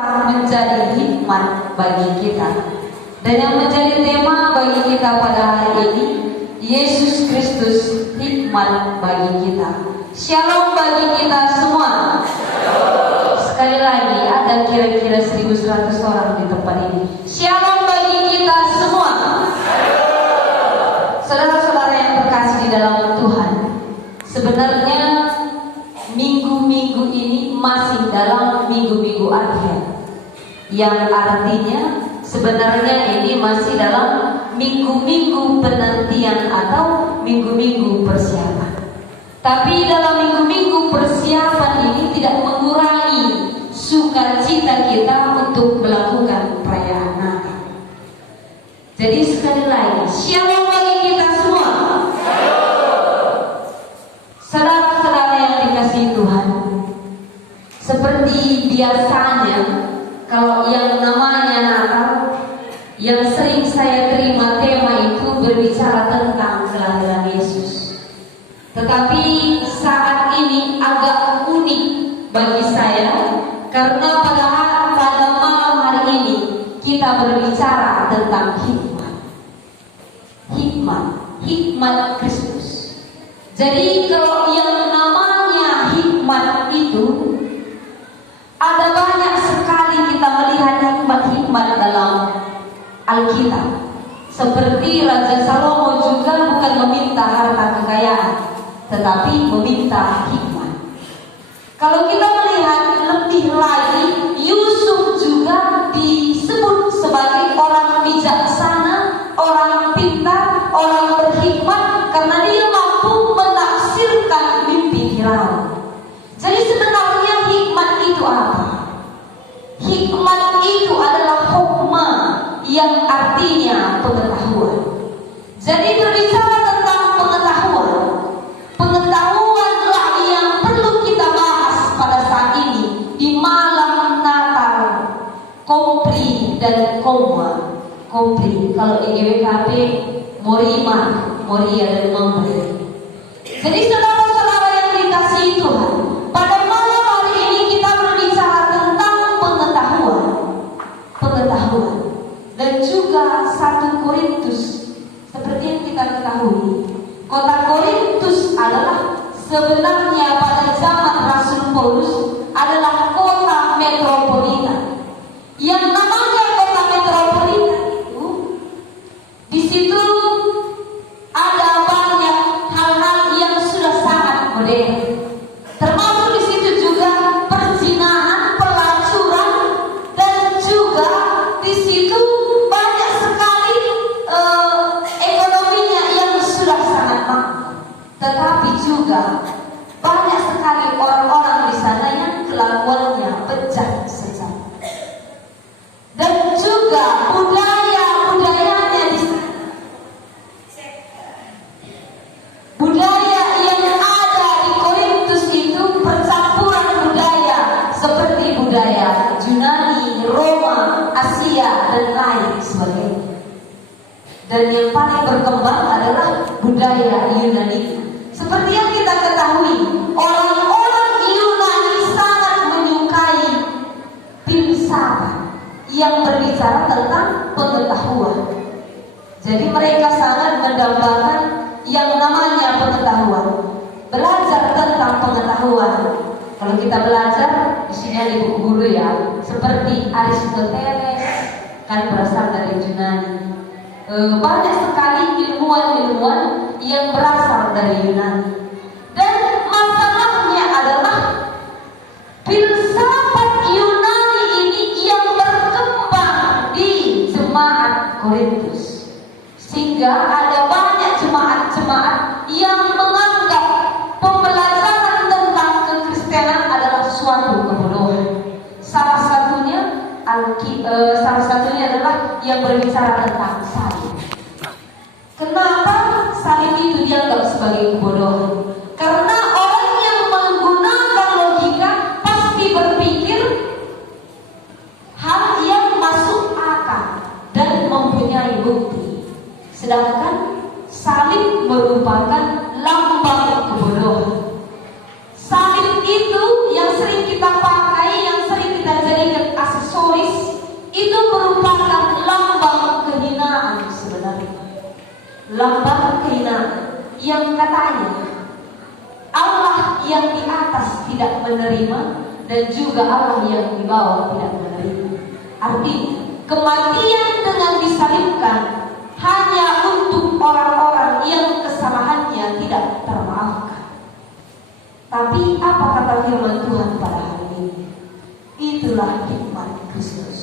menjadi hikmat bagi kita. Dan yang menjadi tema bagi kita pada hari ini, Yesus Kristus hikmat bagi kita. Shalom bagi kita semua. Sekali lagi, ada kira-kira 1.100 orang di tempat ini. Shalom bagi kita semua. Saudara-saudara yang terkasih di dalam Tuhan, sebenarnya minggu-minggu ini masih dalam minggu-minggu akhir, yang artinya sebenarnya ini masih dalam minggu-minggu penantian atau minggu-minggu persiapan. Tapi dalam minggu-minggu persiapan ini tidak mengurangi sukacita kita untuk melakukan perayaan Natal. Jadi sekali lagi, shalom bagi kita semua. Saudara-saudara yang dikasihi Tuhan, seperti biasanya kalau yang namanya Natal, yang sering saya terima tema itu berbicara tentang kelahiran Yesus. Tetapi saat ini agak unik bagi saya, karena pada malam hari ini kita berbicara tentang hikmat Kristus. Jadi kalau yang namanya hikmat itu, ada banyak sekali kita melihat hikmat-hikmat dalam Alkitab. Seperti Raja Salomo juga bukan meminta harta kekayaan, tetapi meminta hikmat. Kalau kita melihat lebih lagi, Yusuf juga disebut sebagai orang bijaksana, orang pintar, orang berhikmat, karena dia mampu menafsirkan mimpi Firaun. Jadi sebenarnya hikmat itu apa? Hikmat itu adalah hukmah, yang artinya pengetahuan. Jadi berbicara tentang pengetahuanlah yang perlu kita bahas pada saat ini di malam Natal. Kompli dan koma. Kompli kalau di GWKP Moria dan memberi. Jadi saudara-saudara yang dikasihi Tuhan, pada malam hari ini kita berbicara tentang pengetahuan dan juga 1 Korintus. Seperti yang kita ketahui, kota Korintus adalah sebenarnya pada zaman Rasul Paulus adalah kota metropolitan. Yang namanya kota metropolitan itu, di situ ada banyak hal-hal yang sudah sangat modern. Termasuk di situ juga perzinahan, pelacuran, dan juga di situ banyak sekali ekonominya yang sudah sangat makmur. Tetapi juga banyak sekali orang-orang di sana yang kelakuannya bejat sejam. Dan juga budayanya di sana, budaya yang ada di Korintus itu percampuran budaya seperti budaya Yunani, Roma, Asia, dan lain sebagainya. Dan yang paling berkembang adalah budaya Yunani. Seperti yang kita ketahui, orang-orang Yunani sangat menyukai filsafat yang berbicara tentang pengetahuan. Jadi mereka sangat mendambakan yang namanya pengetahuan. Belajar tentang pengetahuan. Kalau kita belajar di sini ada ibu guru ya, seperti Aristoteles kan berasal dari Yunani. Banyak sekali ilmuwan-ilmuwan yang berasal dari Yunani. Dan masalahnya adalah filsafat Yunani ini yang berkembang di jemaat Korintus, sehingga ada banyak jemaat-jemaat yang menganggap pembelajaran tentang kekristenan adalah suatu kebodohan. Salah satunya adalah yang berbicara tentang salib. Kenapa salib itu dianggap sebagai kebodohan? Karena orang yang menggunakan logika pasti berpikir hal yang masuk akal dan mempunyai bukti. Sedangkan salib merupakan lambang kebodohan. Salib itu yang sering kita pakai, yang sering kita jadikan aksesoris lambang kehinaan yang katanya Allah yang di atas tidak menerima dan juga Allah yang di bawah tidak menerima. Artinya kematian dengan disalibkan hanya untuk orang-orang yang kesalahannya tidak termaafkan. Tapi apa kata firman Tuhan pada hari ini? Itulah hikmat Kristus.